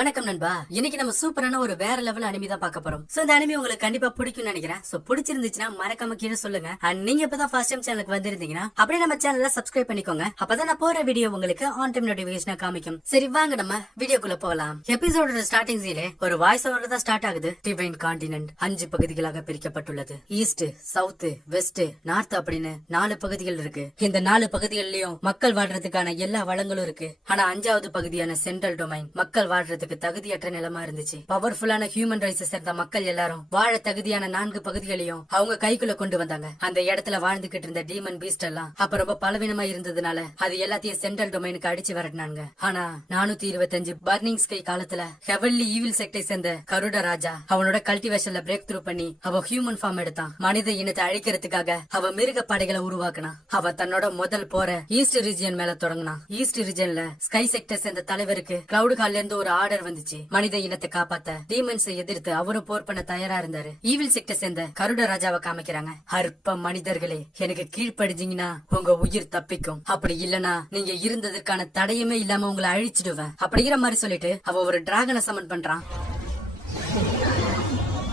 வணக்கம் நண்பா. இன்னைக்கு நம்ம சூப்பரான ஒரு வேற லெவல் அனிமி தான் பார்க்க போறோம். சோ இந்த அனிமி உங்களுக்கு கண்டிப்பா பிடிக்கும்னு நினைக்கிறேன். சோ பிடிச்சிருந்துச்சுன்னா மறக்காம கீழே சொல்லுங்க. அண்ட் நீங்க இப்பதான் ஃபர்ஸ்ட் டைம் சேனலுக்கு வந்திருந்தீங்கன்னா அப்படியே நம்ம சேனலை சப்ஸ்கிரைப் பண்ணிக்கோங்க. அப்பதான் நான் போற வீடியோ உங்களுக்கு ஆன் டைம் நோட்டிபிகேஷனா காமிக்கும். சரி வாங்க நம்ம வீடியோக்குள்ள போகலாம். எபிசோடோட ஸ்டார்டிங் சீலே ஒரு வாய்ஸ் ஓவர் தான் ஸ்டார்ட் ஆகுது. டிவைன் கான்டினென்ட் 5 பகுதிகளாக பிரிக்கப்பட்டுள்ளது. ஈஸ்ட், சவுத், வெஸ்ட், நார்த் அப்படின்னு 4 பகுதிகள் இருக்கு. இந்த 4 பகுதிகளிலும் மக்கள் வாழ்றதுக்கான எல்லா வளங்களும் இருக்கு. ஆனா 5வது பகுதியான சென்ட்ரல் டொமைன் மக்கள் வாழ்றதுக்கு தகுதியற்ற நிலமா இருந்துச்சு. பவர்ஃபுல்லான ஹியூமன் ரைட்ஸ் சேர்ந்த மக்கள் எல்லாரும் வாழ தகுதியான 4 பகுதிகளையும் அவங்க கைக்குள்ள கொண்டு வந்தாங்க. அந்த இடத்துல வாழ்ந்துகிட்டு இருந்த டீமன் பீஸ்ட் எல்லாம் அப்ப ரொம்ப பலவீனமா இருந்ததுனால அது எல்லாத்தையும் சென்ட்ரல் டொமைனுக்கு அடிச்சு வரட்டினாங்க. ஆனா 425 பர்னிங் ஸ்கை காலத்துல ஹெவன்லி ஈவில் செக்டை சேர்ந்த கருட ராஜா அவனோட கல்டிவேஷன்ல பிரேக் த்ரூ பண்ணி அவ ஹியூமன் ஃபார்ம் எடுத்தான். மனித இனத்தை அழிக்கிறதுக்காக அவ மிருக படைகளை உருவாக்கினான். அவ தன்னோட முதல் போற ஈஸ்ட் ரீஜியன் மேல தொடங்கினான். ஈஸ்ட் ரீஜியன்ல ஸ்கை செக்டர் சேர்ந்த தலைவருக்கு கிளவுட் ஹால்ல இருந்து ஒரு ஆர்டர் வந்துச்சு. மனித இனத்தை காப்பாத்த டீமன்ஸை எதிர்த்து அவரும் போர் பண்ண தயாரா இருந்தாரு. ஈவில் செக்டர் சேர்ந்த கருட ராஜாவை காமிக்கிறாங்க. அற்ப மனிதர்களே, எனக்கு கீழ்ப்படிஞ்சீங்கன்னா உங்க உயிர் தப்பிக்கும், அப்படி இல்லனா நீங்க இருந்ததற்கான தடையுமே இல்லாம உங்களை அழிச்சிடுவேன் அப்படிங்கிற மாதிரி சொல்லிட்டு அவ ஒரு டிராகனை சமன் பண்றான்.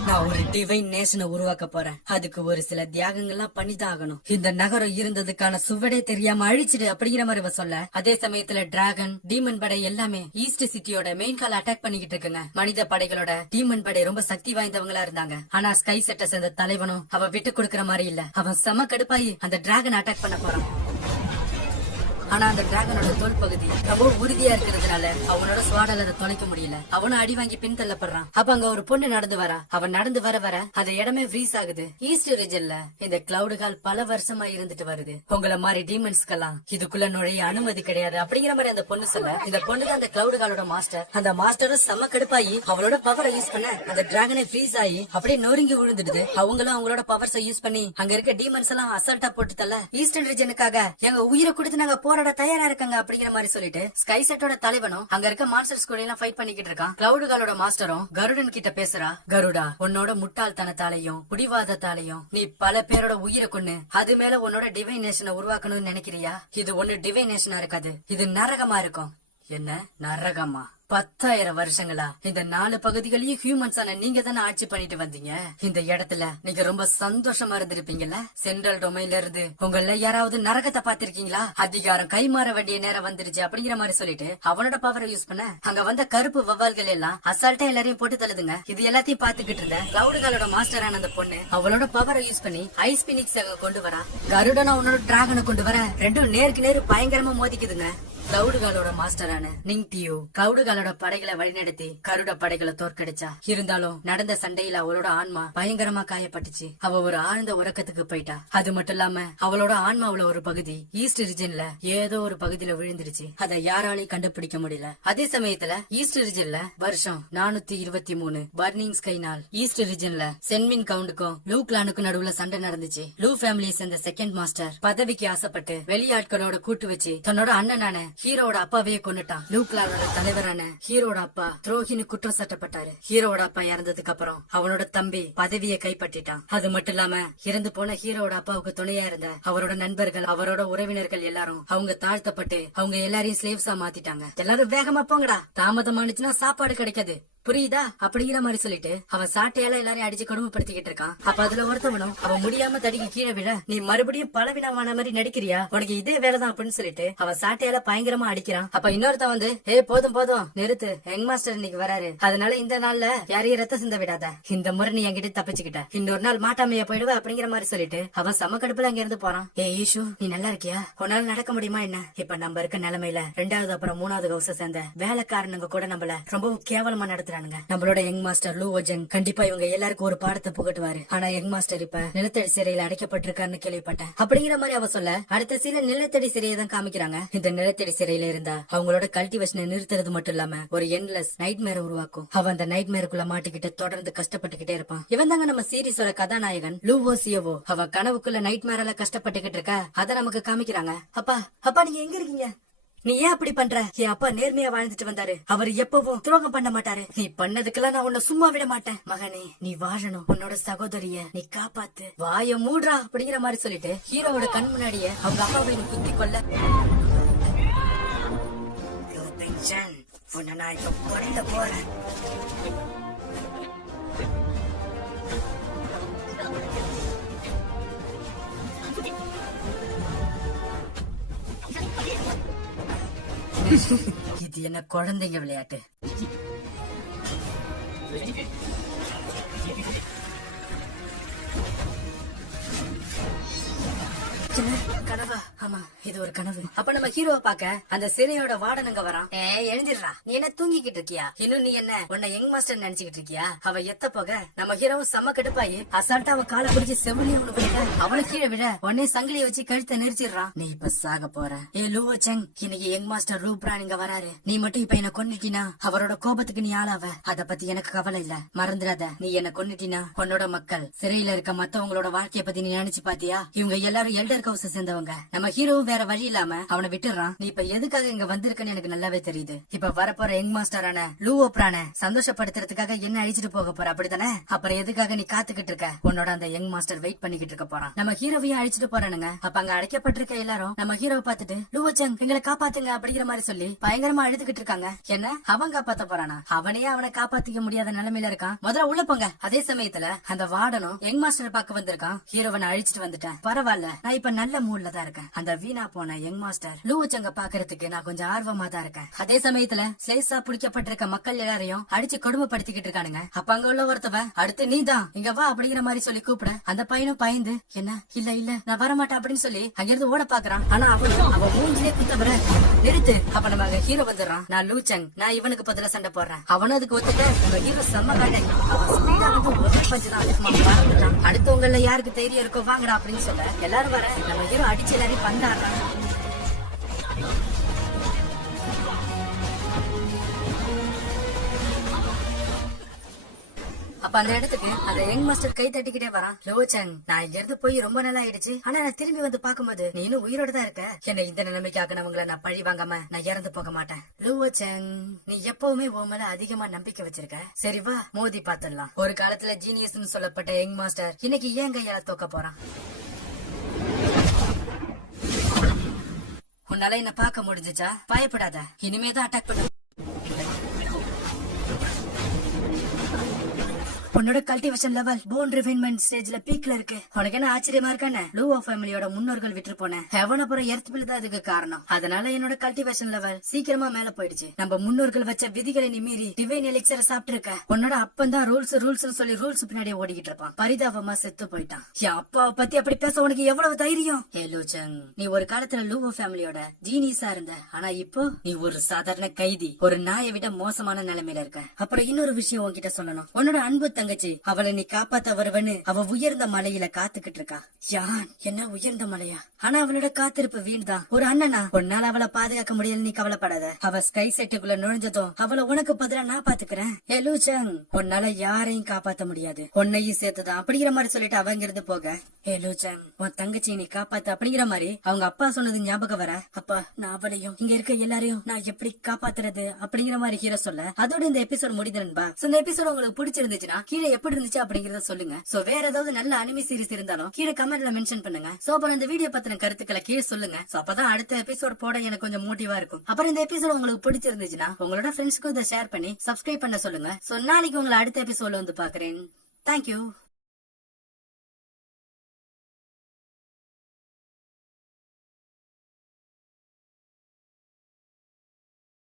நான் ஒரு டிவைன் நேஷனை உருவாக்க போறேன். அதுக்கு ஒரு சில தியாகங்கள்லாம் பண்ணிதான் ஆகணும். இந்த நகரம் இருந்ததுக்கான சுவடே தெரியாம அழிச்சிடு அப்படிங்கிற மாதிரி சொல்ல, அதே சமயத்துல டிராகன், டீமன் படை எல்லாமே ஈஸ்ட் சிட்டியோட மெயின் கால் அட்டாக் பண்ணிக்கிட்டு இருக்குங்க. மனித படைகளோட டீமன் படை ரொம்ப சக்தி வாய்ந்தவங்களா இருந்தாங்க. ஆனா ஸ்கை செட்டை சேர்ந்த தலைவனும் அவன் விட்டு கொடுக்கற மாதிரி இல்ல. அவன் செம கடுப்பாயி அந்த டிராகன் அட்டாக் பண்ண போறான். ஆனா அந்த டிராகனோட தோல் பகுதி ரொம்ப உறுதியா இருக்கிறதுனால அவனோட சுவாடால அதை தொலைக்க முடியல. அவனும் அடி வாங்கி பின் தள்ளப்படுறான். அப்ப அங்க ஒரு பொண்ணு நடந்து வரா. அவன் நடந்து வர வர அந்த இடமே ஃப்ரீஸ் ஆகுது. ஈஸ்ட் ரீஜன்ல இந்த கிளவுடுகள் பல வருஷமா இருந்துட்டு வருது. உங்களை மாதிரி டீமன்ஸ்க்கெல்லாம் இதுக்குள்ள நுழைய அனுமதி கிடையாது அப்படிங்கிற மாதிரி அந்த பொண்ணு சொல்ல, இந்த பொண்ணு தான் அந்த கிளவுடுகளோட மாஸ்டர். அந்த மாஸ்டரும் செம்ம கடுப்பாயி அவளோட பவரை யூஸ் பண்ண அந்த டிராகனே ஃப்ரீஸ் ஆகி அப்படியே நொறுங்கி விழுந்துடுது. அவங்களும் அவங்களோட பவர்ஸை யூஸ் பண்ணி அங்க இருக்க டீமன்ஸ் எல்லாம் அசால்ட்டா போட்டு தள்ள ஈஸ்டர்ன் ரீஜனுக்காக எங்க உயிரை கொடுத்து நாங்க போராட தயாரா இருக்காங்க அப்படிங்கிற மாதிரி சொல்லிட்டு ஸ்கை செட்டோட தலைவனும் அங்க இருக்க மான்ஸ்டர்ஸ் கூட எல்லாம் ஃபைட் பண்ணிக்கிட்டு இருக்கான். கிளவுடுகளோட மாஸ்டரும் கருடன் கிட்ட பேசுறா. கருடா, உன்னோட முட்டாள்தனத்தாலையும் புடிவாதத்தாலையும் நீ பல பேரோட உயிரை கொன்னு அது மேல உன்னோட டிவைன் நேஷனை உருவாக்கணும்னு நினைக்கிறியா? இது ஒன்னு டிவைன் நேஷனா இருக்காது, இது நரகமா இருக்கும். என்ன நரகமா? 10,000 வருஷங்களா இந்த 4 பகுதிகளையும் ஹியூமன்ஸான நீங்க தானே ஆட்சி பண்ணிட்டு வந்தீங்க. இந்த இடத்துல நீங்க ரொம்ப சந்தோஷமா இருந்திருப்பீங்கல்ல. சென்ட்ரல் டொமைன்ல இருந்து உங்கள யாராவது நரகத்தை பாத்திருக்கீங்களா? அதிகாரம் கைமாற வேண்டிய நேரம் வந்துருச்சு அப்படிங்கிற மாதிரி சொல்லிட்டு அவனோட பவரை யூஸ் பண்ண அங்க வந்த கருப்பு வவ்வால்கள் எல்லாம் அசால்ட்டா எல்லாரையும் போட்டு தள்ளுதுங்க. இது எல்லாத்தையும் பாத்துக்கிட்டு இருந்த கிளவுடுகளோட மாஸ்டரான அந்த பொண்ணு அவளோட பவரை யூஸ் பண்ணி ஐஸ் பினிக்ஸ் அங்க கொண்டு வரா. கருடன் அவனோட டிராகனை கொண்டு வர ரெண்டும் நேருக்கு நேரு பயங்கரமா மோதிக்குதுங்க. கிளவுடுகளோட மாஸ்டரான நிங்டியோ கிளவுடுகளோட படைகளை வழிநடத்தி கருட படைகளை தோற்கடிச்சா. இருந்தாலும் நடந்த சண்டையில அவளோட ஆன்மா பயங்கரமா காயப்பட்டுச்சு. அவ ஒரு ஆழ்ந்த உறக்கத்துக்கு போயிட்டா. அது மட்டும் இல்லாம அவளோட ஆன்மாவுல ஒரு பகுதி ஈஸ்ட் ரீஜன்ல ஏதோ ஒரு பகுதியில விழுந்துருச்சு. அதை யாராலையும் கண்டுபிடிக்க முடியல. அதே சமயத்துல ஈஸ்ட் ரீஜன்ல வருஷம் 423 பர்னிங் ஸ்கை நாள். ஈஸ்ட் ரீஜன்ல சென்வின் கவுண்டுக்கும் லூ கிளானுக்கும் நடுவுல சண்டை நடந்துச்சு. லூ ஃபேமிலியை சேர்ந்த செகண்ட் மாஸ்டர் பதவிக்கு ஆசைப்பட்டு வெளியாட்களோட கூட்டு வச்சு தன்னோட அண்ணனான ஹீரோட அப்பாவையே கொண்டுட்டான். லூ கிளானோட தலைவரான ஹீரோட அப்பா துரோகின்னு குற்றம் சாட்டப்பட்டாரு. ஹீரோட அப்பா இறந்ததுக்கு அப்புறம் அவனோட தம்பி பதவியை கைப்பற்றிட்டான். அது மட்டும் இல்லாம இறந்து போன ஹீரோட அப்பாவுக்கு துணையா இருந்த அவரோட நண்பர்கள், அவரோட உறவினர்கள் எல்லாரும் அவங்க தாழ்த்தப்பட்டு அவங்க எல்லாரையும் ஸ்லேவ்ஸா மாத்திட்டாங்க. எல்லாரும் வேகமா போங்கடா, தாமதமானுச்சுன்னா சாப்பாடு கிடைக்காது புரியுதா அப்படிங்கிற மாதிரி சொல்லிட்டு அவன் சாட்டையால எல்லாரையும் அடிச்சு கொடுமைப்படுத்திக்கிட்டு இருக்கான். அப்ப அதுல ஒருத்தவனும் அவன் முடியாம தடிக்கு கீழே விழ, நீ மறுபடியும் பலவீனமான மாதிரி நடிக்கிறியா, உனக்கு இதே வேலைதான் அப்படின்னு சொல்லிட்டு அவன் சாட்டையால பயங்கரமா அடிக்கிறான். அப்ப இன்னொருத்தன் வந்து, போதும் போதும் நிறுத்து, யங் மாஸ்டர் இன்னைக்கு வராரு, அதனால இந்த நாள்ல யாரையும் ரத்த சிந்த விடாத, இந்த முறை நீ என்கிட்ட தப்பிச்சுக்கிட்ட, இன்னொரு நாள் மாட்டாமையா போயிடுவ அப்படிங்கிற மாதிரி சொல்லிட்டு அவன் சம கடுப்புல அங்க இருந்து போறான். ஈஷு, நீ நல்லா இருக்கியா? உன்னால நடக்க முடியுமா என்ன? இப்ப நம்ம இருக்க நிலைமையில 2வது அப்புறம் 3வது ஹவுஸ சேர்ந்த வேலைக்காரனுங்க கூட நம்மள ரொம்ப கேவலமா நடத்துறானுங்க. நம்மளோட யங் மாஸ்டர் லூ ஓஜன் கண்டிப்பா இவங்க எல்லாருக்கும் ஒரு பாடத்தை புகட்டுவாரு. ஆனா யங் மாஸ்டர் இப்ப நிலத்தடி சிறையில அடைக்கப்பட்டிருக்காருன்னு கேள்விப்பட்டேன் அப்படிங்கிற மாதிரி அவ சொல்ல, அடுத்த சில நிலத்தடி சிறையை தான் காமிக்கிறாங்க. இந்த நிலத்தடி சிறையில இருந்தா அவங்களோட கல்டிவேஷனை நிறுத்துறது மட்டும் இல்லாம ஒரு என்லெஸ் நைட் மேர உருவாக்கும். அவன் அந்த நைட் மேருக்குள்ள மாட்டிக்கிட்டு தொடர்ந்து கஷ்டப்பட்டுக்கிட்டே இருப்பான். இவன் தாங்க நம்ம சீரிஸோட கதாநாயகன் லூவோ சியோவோ. அவ கனவுக்குள்ள நைட் மேரால கஷ்டப்பட்டுக்கிட்டு இருக்க அத நமக்கு காமிக்கிறாங்க. அப்பா அப்பா நீங்க எங்க இருக்கீங்க? நீ ஏன் அப்படி பண்ற? என் அப்பா நேர்மையா வாழ்ந்துட்டு வந்தாரு, அவர் எப்பவும் துரோகம் பண்ண மாட்டாரு. நீ பண்ணதுக்கெல்லாம் நான் உன்னை சும்மா விட மாட்டேன். மகனே, நீ வாழணும், உன்னோட சகோதரிய நீ காப்பாத்து, வாய மூடுறா அப்படிங்கிற மாதிரி சொல்லிட்டு ஹீரோவோட கண் முன்னாடியே அவங்க அப்பாவை குத்தி கொள்ள உன்னை நான் இப்ப கொல்ல போறேன். இது என்ன குழந்தைங்க விளையாட்டு? கனவா? ஆமா, இது ஒரு கனவு. அப்ப நம்ம ஹீரோவை பாக்க அந்த சிறையோட வார்டனுங்க வரான். எழுந்திரா, நீ என்ன தூங்கிக்கிட்டு இருக்கியா? இன்னும் நீ என்ன உன்னை யங் மாஸ்டர் நினைச்சுக்கிட்டு இருக்கியா? அவ எத்த போக நம்ம ஹீரோவும் செம்ம கடுப்பாயி அசால்ட்டா அவ காலை பிடிச்சி செவிலிய அவளை கீழே விட உடனே சங்கிலிய வச்சு கழுத்தை நெரிச்சிடுறான். நீ இப்ப சாக போற. லூவோ செங், இன்னைக்கு யங் மாஸ்டர் ரூப்ரான் இங்க வராரு. நீ மட்டும் இப்ப என்ன கொன்னுட்டினா அவரோட கோபத்துக்கு நீ ஆளாவ. அத பத்தி எனக்கு கவலை இல்ல, மறந்துடாத. நீ என்ன கொன்னுட்டினா உன்னோட மக்கள் சிறையில இருக்க மத்தவங்களோட வாழ்க்கைய பத்தி நீ நினைச்சு பாத்தியா? இவங்க எல்லாரும் எல்டர் ஹவுஸ் சேர்ந்தவங்க. நம்ம ஹீரோவும் வேற வழி இல்லாம அவனை விட்டுறான். நீ இப்ப எதுக்காக இங்க வந்திருக்கன்னு எனக்கு நல்லாவே தெரியுது. இப்ப வரப்போற யங் மாஸ்டரான லூவோ பிரான சந்தோஷப்படுத்துறதுக்காக என்ன அழிச்சிட்டு போக போற, அப்படித்தானே? அப்புறம் எதுக்காக நீ காத்துக்கிட்டு இருக்க? உன்னோட அந்த யங் மாஸ்டர் வெயிட் பண்ணிக்கிட்டு இருக்க போறான். நம்ம ஹீரோவையும் அழிச்சிட்டு போறானுங்க. அப்ப அங்க அடைக்கப்பட்டிருக்க எல்லாரும் நம்ம ஹீரோவை பார்த்துட்டு லூவோ செங் எங்களை காப்பாத்துங்க அப்படிங்கிற மாதிரி சொல்லி பயங்கரமா அழுதுகிட்டு இருக்காங்க. என்ன அவன் காப்பாத்த போறானா? அவனையே அவனை காப்பாத்திக்க முடியாத நிலைமையில இருக்கான். முதல்ல உள்ள போங்க. அதே சமயத்துல அந்த வார்டனும் யங் மாஸ்டர் பார்க்க வந்திருக்கான். ஹீரோவனை அழிச்சிட்டு வந்துட்டேன், பரவாயில்ல, நான் இப்ப நல்ல மூட்ல தான் இருக்கேன். அந்த வீணா போன யங் மாஸ்டர் லூவோ செங்க பாக்குறதுக்கு நான் கொஞ்சம் ஆர்வமா தான் இருக்கேன். அதே சமயத்துல ஸ்லேஸா பிடிக்கப்பட்டிருக்க மக்கள் எல்லாரையும் அடிச்சு கொடுமைப்படுத்திக்கிட்டு இருக்கானுங்க. அப்ப அங்க உள்ள ஒருத்தவ அடுத்து நீதான் இங்க வா அப்படிங்கிற மாதிரி சொல்லி கூப்பிட அந்த பையனும் பயந்து என்ன இல்ல இல்ல நான் வரமாட்டேன் அப்படின்னு சொல்லி அங்கிருந்து ஓட பாக்குறான். ஆனா அவன் மூஞ்சிலே குத்தவர நிறுத்து. அப்ப நம்ம ஹீரோ வந்துடுறான். நான் லூச்சங், நான் இவனுக்கு பதிலா சண்டை போடுறேன். அவனும் அதுக்கு ஒத்துக்க நம்ம ஹீரோ செம்ம காட்டை அவன் ஸ்பீடா வந்து ஒரே பஞ்சு தான் அடுத்தவங்கள யாருக்கு தைரியம் இருக்கோ வாங்கடா அப்படின்னு சொல்ல எல்லாரும் வர நம்ம ஹீரோ அடிச்சு எல்லாரையும் பந்தாடுறான். அப்ப அந்த இடத்துக்கு அந்த யங் மாஸ்டர் கை தட்டிக்கிட்டே வரான். லோச்சன், நான் இங்க இருந்து போய் ரொம்ப நாள் ஆயிடுச்சு. ஆனா நான் திரும்பி வந்து பாக்கும்போது நீ இன்னும் உயிரோட தான் இருக்க. என்ன இந்த நிலைமைக்காக உங்களை நான் பழி வாங்காம நான் இறந்து போக மாட்டேன். லோச்சன், நீ எப்பவுமே உன் மேல அதிகமா நம்பிக்கை வச்சிருக்க. சரி வா மோதி பாத்துடலாம். ஒரு காலத்துல ஜீனியஸ் சொல்லப்பட்ட யங் மாஸ்டர் இன்னைக்கு ஏன் கையால தோக்க போறான்? உன்னால என்ன பார்க்க முடிஞ்சுச்சா? பயப்படாத, இனிமேதான் அட்டாக் பண்ணு. உன்னோட கல்டிவேஷன் லெவல் போன் ரிஃபைன்மெண்ட் ஸ்டேஜ்ல பீக்ல இருக்கு. உனக்கு என்ன ஆச்சரியமா இருக்கானே? லூவோ ஃபேமிலியோட முன்னோர்கள் விட்டு போன ஹெவன் அப்புறம் எர்த் பில் தான் அதுக்கு காரணம். அதனால என்னோட கல்டிவேஷன் லெவல் சீக்கிரமா மேல போயிடுச்சு. நம்ம முன்னோர்கள் வச்ச விதிகளை நீ மீறி டிவைன் எலிக்சரை சாப்பிட்டு இருக்க. உன்னோட அப்பந்தான் ரூல்ஸ் சொல்லி ரூல்ஸ் பின்னாடியே ஓடிக்கிட்டு இருப்பான். பரிதாபமா செத்து போயிட்டான். என் அப்பாவை பத்தி அப்படி பேச உனக்கு எவ்வளவு தைரியம்? லூச்சங், நீ ஒரு காலத்துல லூவோ ஃபேமிலியோட ஜீனியஸா இருந்த. ஆனா இப்போ நீ ஒரு சாதாரண கைதி, ஒரு நாயை விட மோசமான நிலைமையில இருக்க. அப்புறம் இன்னொரு விஷயம் உன்கிட்ட சொல்லணும். உன்னோட அன்பு தங்கச்சி அவளை நீ காப்பாத்த வருவன்னு அவ உயர்ந்த மலையில காத்துக்கிட்டு இருக்கா. யான் என்ன உயர்ந்த மலையா? ஆனா அவளோட காத்திருப்பு வீண்தான். ஒரு அண்ணனா உன்னால அவளை பாதுகாக்க முடியல, நீ கவலைப்படாத. அவ ஸ்கை செட்டுக்குள்ள நுழைஞ்சதும் அவளை உனக்கு பதிலா நான் பாத்துக்கிறேன். லூச்சங், உன்னால யாரையும் காப்பாத்த முடியாது, உன்னையும் சேர்த்துதான் அப்படிங்கிற மாதிரி சொல்லிட்டு அவங்க இருந்து போக. லூச்சங், உன் தங்கச்சி நீ காப்பாத்த அப்படிங்கிற மாதிரி அவங்க அப்பா சொன்னது ஞாபகம் வர. அப்பா நான் அவளையும் இங்க இருக்க எல்லாரையும் நான் எப்படி காப்பாத்துறது அப்படிங்கிற மாதிரி ஹீரோ சொல்ல அதோட இந்த எபிசோட் முடிந்தனன்பா. இந்த எபிசோட் உங்களுக்கு பிடிச்சிருந்துச்சுன்னா கீழே எப்படி இருந்துச்சு அப்படிங்கறத சொல்லுங்க. சோ வேற ஏதாவது நல்ல அனிமி சீரிஸ் இருந்தாலும் கீழே கமெண்ட்ல மென்ஷன் பண்ணுங்க. சோ அப்புறம் இந்த வீடியோ பத்தின கருத்துக்களை கீழே சொல்லுங்க. சோ அப்பதான் அடுத்த எபிசோட் போட எனக்கு கொஞ்சம் மோட்டிவா இருக்கும். அப்புறம் இந்த எபிசோட் உங்களுக்கு பிடிச்சிருந்துச்சுன்னா உங்களோட ஃப்ரெண்ட்ஸ்க்கும் இதை ஷேர் பண்ணி சப்ஸ்கிரைப் பண்ண சொல்லுங்க. சோ நாளைக்கு உங்களை அடுத்த எபிசோட்ல வந்து பாக்குறேன். தேங்க்யூ.